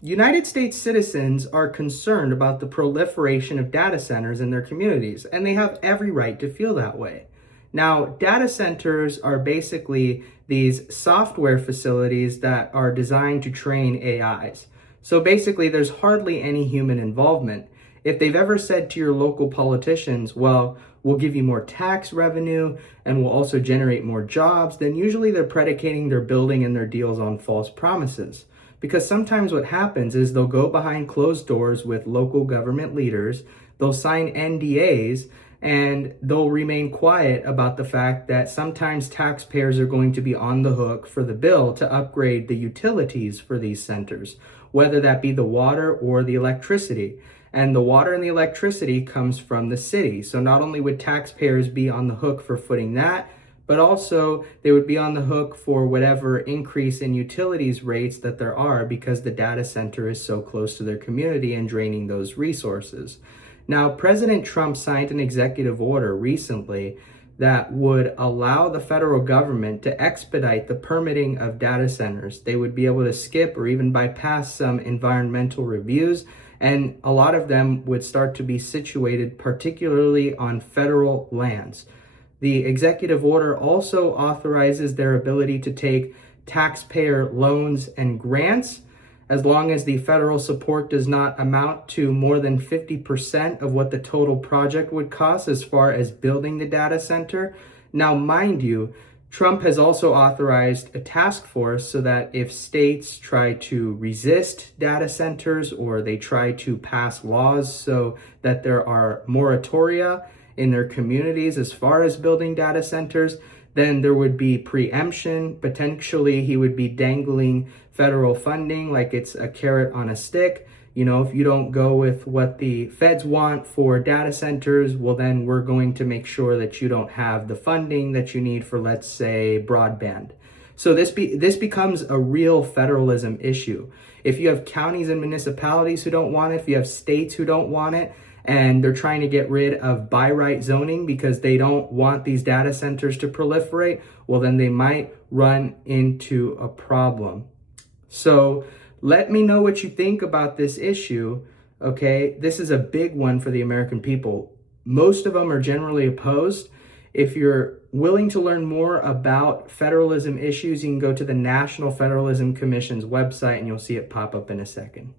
United States citizens are concerned about the proliferation of data centers in their communities, and they have every right to feel that way. Now, data centers are basically these software facilities that are designed to train AIs. So basically, there's hardly any human involvement. If they've ever said to your local politicians, well, we'll give you more tax revenue and we'll also generate more jobs, then usually they're predicating their building and their deals on false promises. Because sometimes what happens is they'll go behind closed doors with local government leaders, they'll sign NDAs, and they'll remain quiet about the fact that sometimes taxpayers are going to be on the hook for the bill to upgrade the utilities for these centers, whether that be the water or the electricity. And the water and the electricity comes from the city. So not only would taxpayers be on the hook for footing that, but also they would be on the hook for whatever increase in utilities rates that there are because the data center is so close to their community and draining those resources. Now, President Trump signed an executive order recently that would allow the federal government to expedite the permitting of data centers. They would be able to skip or even bypass some environmental reviews, and a lot of them would start to be situated particularly on federal lands. The executive order also authorizes their ability to take taxpayer loans and grants as long as the federal support does not amount to more than 50% of what the total project would cost as far as building the data center. Now, mind you, Trump has also authorized a task force so that if states try to resist data centers or they try to pass laws so that there are moratoria in their communities as far as building data centers, then there would be preemption. Potentially, he would be dangling federal funding like it's a carrot on a stick. You know, if you don't go with what the feds want for data centers, well, then we're going to make sure that you don't have the funding that you need for, let's say, broadband. So this becomes a real federalism issue. If you have counties and municipalities who don't want it, if you have states who don't want it, and they're trying to get rid of by right zoning because they don't want these data centers to proliferate, well, then they might run into a problem. So let me know what you think about this issue, okay? This is a big one for the American people. Most of them are generally opposed. If you're willing to learn more about federalism issues, you can go to the National Federalism Commission's website and you'll see it pop up in a second.